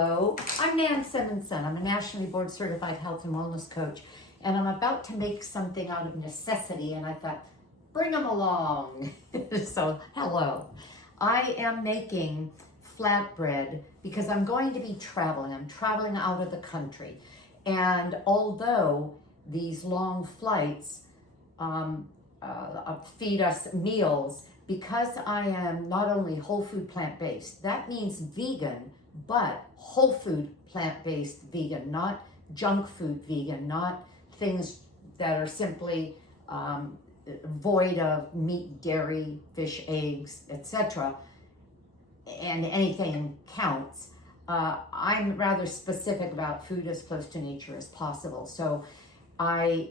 Hello, I'm Nan Simonsen. I'm a nationally board certified health and wellness coach, and I'm about to make something out of necessity, and I thought, bring them along. So, hello. I am making flatbread because I'm going to be traveling. I'm traveling out of the country, and although these long flights feed us meals, because I am not only whole food plant-based, that means vegan, but whole food plant-based vegan, not junk food vegan, not things that are simply void of meat, dairy, fish, eggs, etc. And anything counts. I'm rather specific about food as close to nature as possible. So I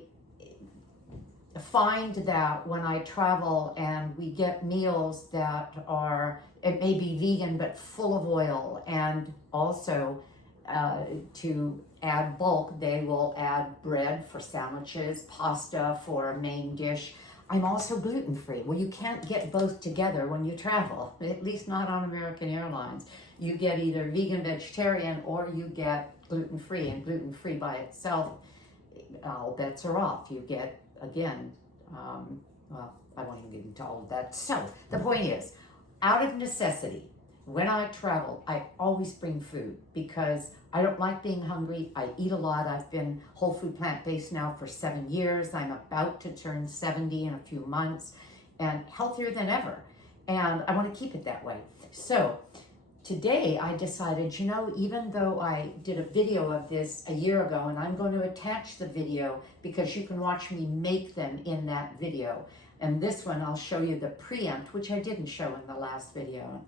find that when I travel and we get meals that are, it may be vegan but full of oil, and also to add bulk, they will add bread for sandwiches, pasta for a main dish. I'm also gluten-free. Well, you can't get both together when you travel, at least not on American Airlines. You get either vegan, vegetarian, or you get gluten-free, and gluten-free by itself, all bets are off. You get, again, well, I won't even get into all of that. So the point is, out of necessity, when I travel, I always bring food because I don't like being hungry. I eat a lot. I've been whole food plant-based now for 7 years. I'm about to turn 70 in a few months, and healthier than ever. And I want to keep it that way. So today I decided, even though I did a video of this a year ago, and I'm going to attach the video because you can watch me make them in that video. And this one, I'll show you the preempt, which I didn't show in the last video.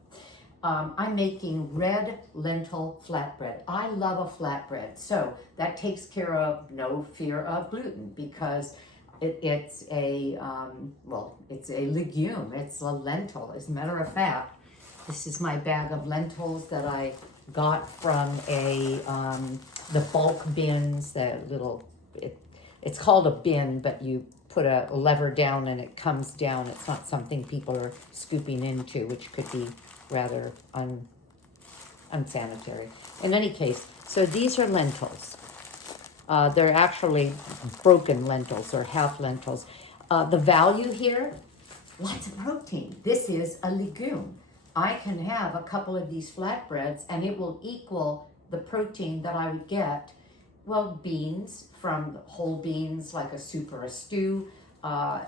I'm making red lentil flatbread. I love a flatbread. So that takes care of no fear of gluten because it's a legume. It's a lentil. As a matter of fact, this is my bag of lentils that I got from the bulk bins, it's called a bin, but you put a lever down and it comes down. It's not something people are scooping into, which could be rather unsanitary. In any case, so these are lentils. They're actually broken lentils or half lentils. The value here, lots of protein. This is a legume. I can have a couple of these flatbreads and it will equal the protein that I would get. Well, beans, from whole beans like a soup or a stew.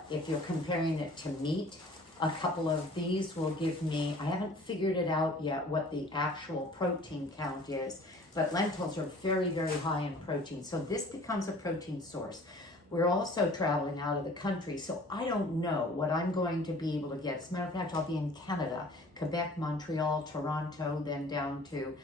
If you're comparing it to meat, a couple of these will give me, I haven't figured it out yet what the actual protein count is, but lentils are very, very high in protein. So this becomes a protein source. We're also traveling out of the country, so I don't know what I'm going to be able to get. As a matter of fact, I'll be in Canada, Quebec, Montreal, Toronto, then down to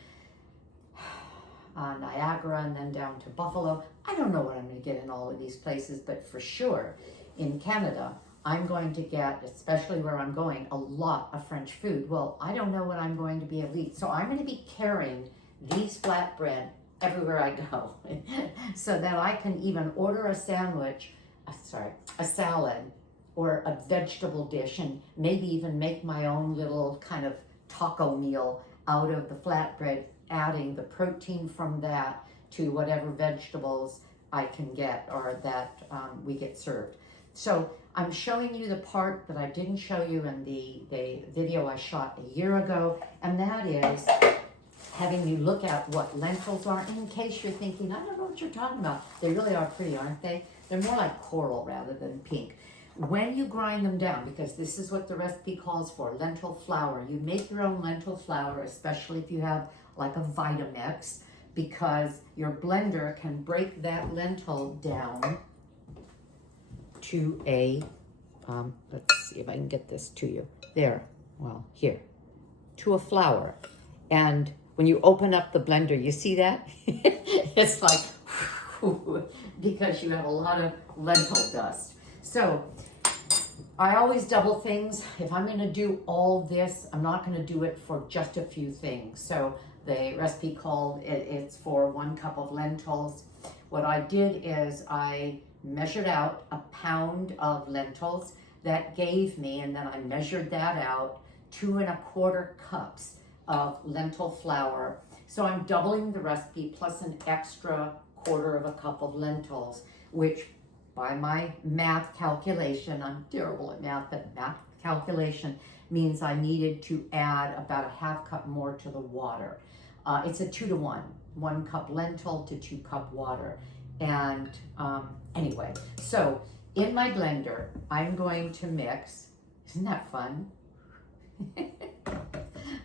Niagara, and then down to Buffalo. I don't know what I'm going to get in all of these places, but for sure, in Canada, I'm going to get, especially where I'm going, a lot of French food. Well, I don't know what I'm going to be able to eat, so I'm going to be carrying these flatbread everywhere I go so that I can even order a sandwich, a salad, or a vegetable dish, and maybe even make my own little kind of taco meal out of the flatbread, adding the protein from that to whatever vegetables I can get or that we get served. So I'm showing you the part that I didn't show you in the video I shot a year ago, and that is having you look at what lentils are in case you're thinking, I don't know what you're talking about. They really are pretty, aren't they? They're more like coral rather than pink. When you grind them down, because this is what the recipe calls for, lentil flour, you make your own lentil flour, especially if you have like a Vitamix, because your blender can break that lentil down to a, let's see if I can get this to you. There, well, here, to a flour. And when you open up the blender, you see that? It's like, because you have a lot of lentil dust. So I always double things. If I'm going to do all this, I'm not going to do it for just a few things. So the recipe called, it's for 1 cup of lentils. What I did is I measured out a pound of lentils. That gave me, and then I measured that out, 2 1/4 cups of lentil flour. So I'm doubling the recipe plus an extra 1/4 cup of lentils, which by my math calculation, I'm terrible at math, but math calculation means I needed to add about a 1/2 cup more to the water. It's a 2 to 1, 1 cup lentil to 2 cup water. And anyway, so in my blender, I'm going to mix, isn't that fun?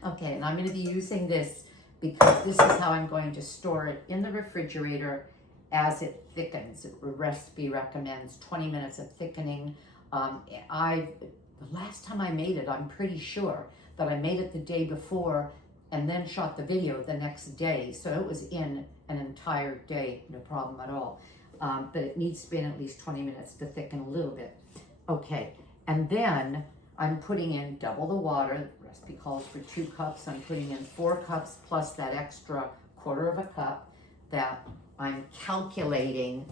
Okay, and I'm going to be using this because this is how I'm going to store it in the refrigerator as it thickens. The recipe recommends 20 minutes of thickening. The last time I made it, I'm pretty sure that I made it the day before and then shot the video the next day. So it was in an entire day, no problem at all. But it needs to be in at least 20 minutes to thicken a little bit. Okay, and then I'm putting in double the water. The recipe calls for 2 cups. I'm putting in 4 cups plus that extra 1/4 cup that I'm calculating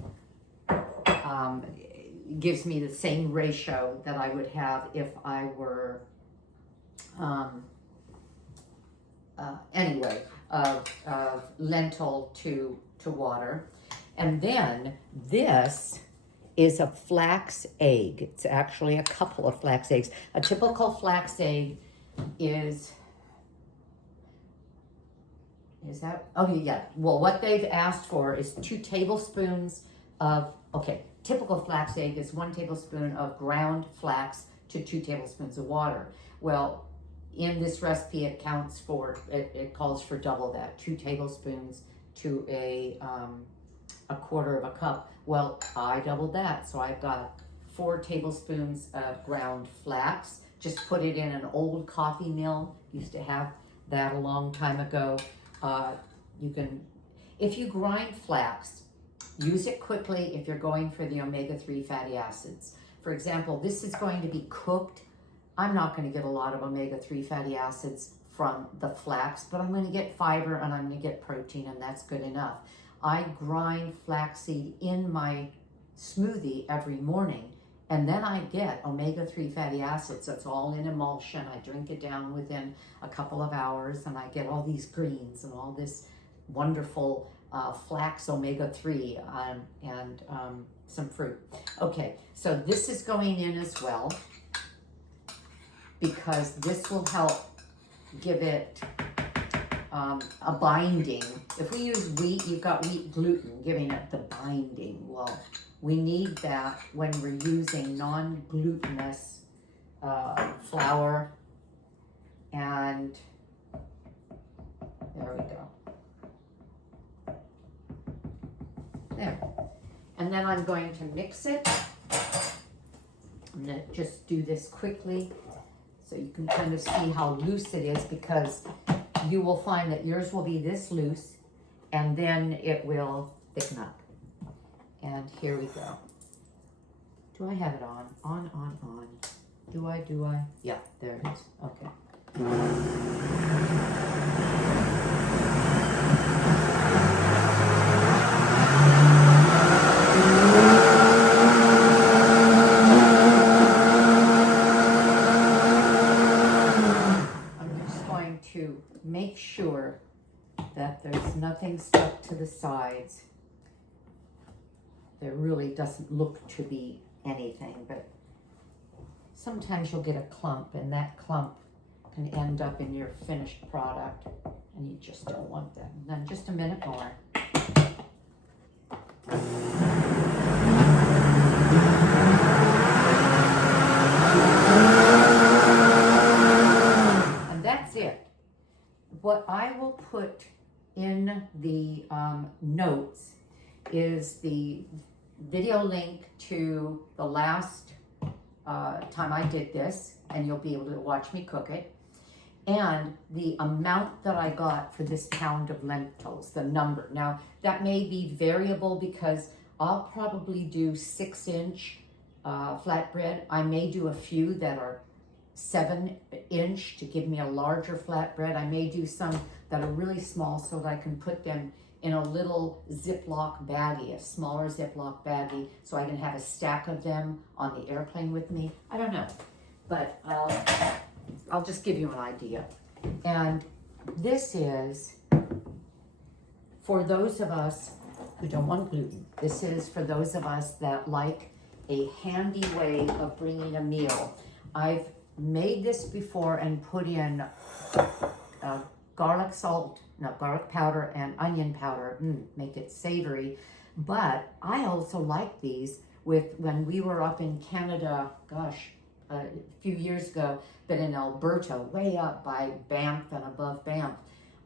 gives me the same ratio that I would have if I were, anyway, of lentil to water. And then this is a flax egg. It's actually a couple of flax eggs. A typical flax egg is that, oh yeah, well what they've asked for is 2 tablespoons of, okay, typical flax egg is 1 tablespoon of ground flax to 2 tablespoons of water. Well, in this recipe it counts for, it calls for double that, 2 tablespoons to a 1/4 cup. Well, I doubled that, so I've got 4 tablespoons of ground flax. Just put it in an old coffee mill. Used to have that a long time ago. You can, if you grind flax, use it quickly if you're going for the omega-3 fatty acids. For example, this is going to be cooked. I'm not going to get a lot of omega-3 fatty acids from the flax, but I'm going to get fiber and I'm going to get protein, and that's good enough. I grind flaxseed in my smoothie every morning, and then I get omega-3 fatty acids. So it's all in emulsion. I drink it down within a couple of hours, and I get all these greens and all this wonderful flax omega-3 and some fruit. Okay, so this is going in as well because this will help give it a binding. If we use wheat, you've got wheat gluten giving it the binding. Well, we need that when we're using non-glutinous flour, and there we go. There. And then I'm going to mix it. I'm going to just do this quickly so you can kind of see how loose it is, because you will find that yours will be this loose and then it will thicken up. And here we go. Do I have it on? On. Do I? Yeah, there it is. Okay. I'm just going to make sure that there's nothing stuck to the sides. There really doesn't look to be anything, but sometimes you'll get a clump, and that clump can end up in your finished product, and you just don't want that. And then just a minute more. And that's it. What I will put in the notes is the video link to the last time I did this, and you'll be able to watch me cook it, and the amount that I got for this pound of lentils, the number. Now, that may be variable because I'll probably do 6-inch flatbread. I may do a few that are 7-inch to give me a larger flatbread. I may do some that are really small so that I can put them in a little Ziploc baggie, a smaller Ziploc baggie, so I can have a stack of them on the airplane with me. I don't know, but I'll just give you an idea. And this is for those of us who don't want gluten. This is for those of us that like a handy way of bringing a meal. I've made this before and put in garlic powder and onion powder, make it savory. But I also like these when we were up in Canada, a few years ago, but in Alberta, way up by Banff and above Banff.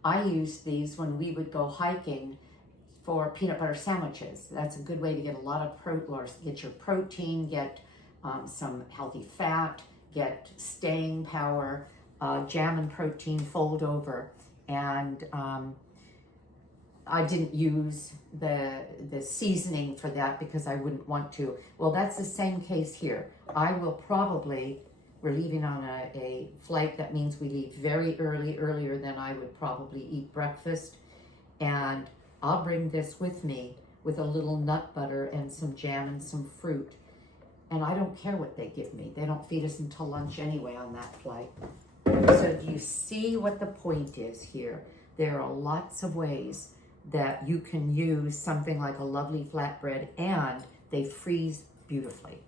I used these when we would go hiking for peanut butter sandwiches. That's a good way to get a lot of get your protein, get some healthy fat, get staying power, jam and protein fold over. And I didn't use the seasoning for that because I wouldn't want to. Well, that's the same case here. We're leaving on a flight. That means we leave very early, earlier than I would probably eat breakfast. And I'll bring this with me with a little nut butter and some jam and some fruit. And I don't care what they give me. They don't feed us until lunch anyway on that flight. So do you see what the point is here? There are lots of ways that you can use something like a lovely flatbread, and they freeze beautifully.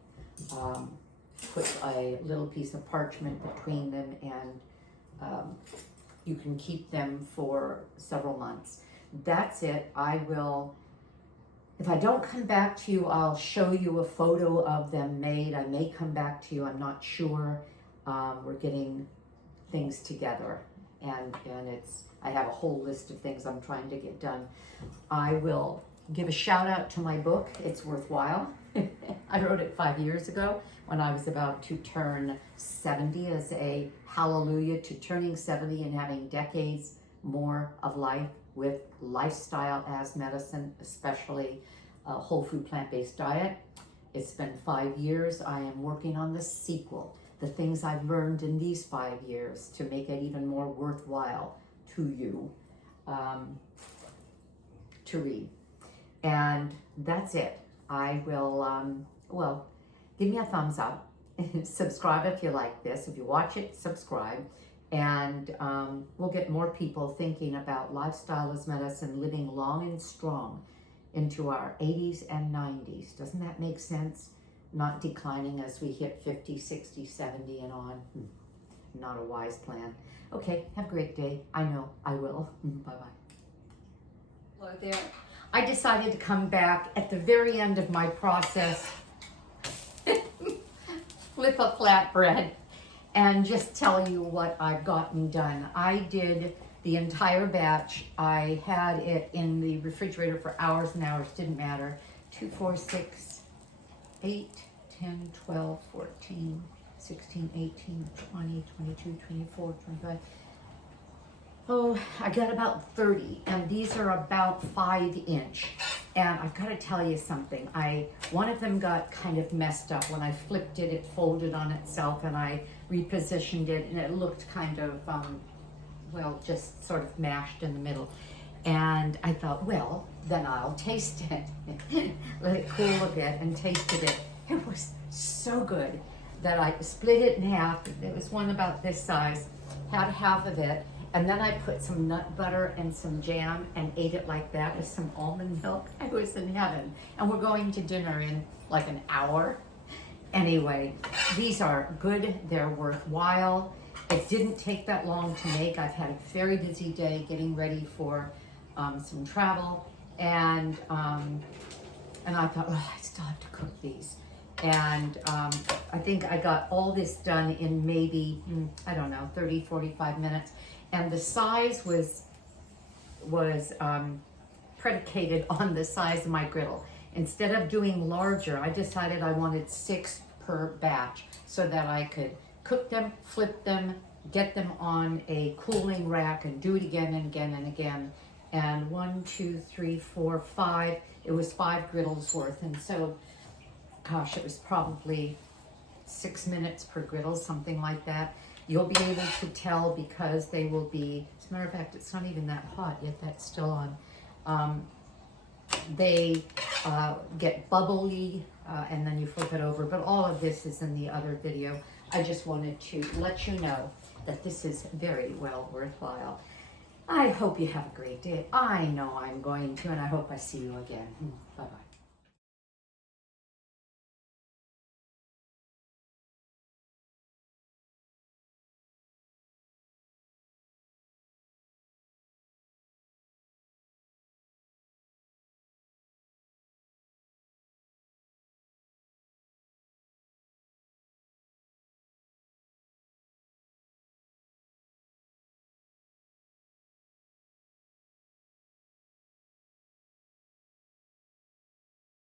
Put a little piece of parchment between them, and you can keep them for several months. That's it. If I don't come back to you, I'll show you a photo of them made. I may come back to you, I'm not sure. We're getting things together, and I have a whole list of things I'm trying to get done. I will give a shout out to my book. It's worthwhile. I wrote it 5 years ago when I was about to turn 70, as a hallelujah to turning 70 and having decades more of life with lifestyle as medicine, especially a whole food plant-based diet. It's been 5 years. I am working on the sequel, the things I've learned in these 5 years to make it even more worthwhile to you to read. And that's it. I will, give me a thumbs up. Subscribe if you like this. If you watch it, subscribe. And we'll get more people thinking about lifestyle as medicine, living long and strong into our 80s and 90s. Doesn't that make sense? Not declining as we hit 50, 60, 70 and on. Not a wise plan. Okay, have a great day. I know, I will. Bye-bye. Hello there. I decided to come back at the very end of my process, flip a flatbread, and just tell you what I've gotten done. I did the entire batch. I had it in the refrigerator for hours and hours, didn't matter. 2, 4, 6, 8, 10, 12, 14, 16, 18, 20, 22, 24, 25. Oh, I got about 30, and these are about 5-inch. And I've got to tell you something. One of them got kind of messed up. When I flipped it, it folded on itself, and I repositioned it, and it looked kind of, just sort of mashed in the middle. And I thought, well, then I'll taste it. Let it cool a bit and tasted it. It was so good that I split it in half. It was one about this size, had half of it. And then I put some nut butter and some jam and ate it like that with some almond milk. I was in heaven. And we're going to dinner in like an hour. Anyway, these are good. They're worthwhile. It didn't take that long to make. I've had a very busy day getting ready for some travel. And I thought, I still have to cook these. And I think I got all this done in maybe, 30, 45 minutes. And the size was predicated on the size of my griddle. Instead of doing larger, I decided I wanted 6 per batch so that I could cook them, flip them, get them on a cooling rack and do it again and again and again. And 1, 2, 3, 4, 5, it was 5 griddles worth. And so, gosh, it was probably 6 minutes per griddle, something like that. You'll be able to tell because they will be, as a matter of fact, it's not even that hot yet, that's still on. They get bubbly and then you flip it over, but all of this is in the other video. I just wanted to let you know that this is very well worthwhile. I hope you have a great day. I know I'm going to, and I hope I see you again. Bye bye.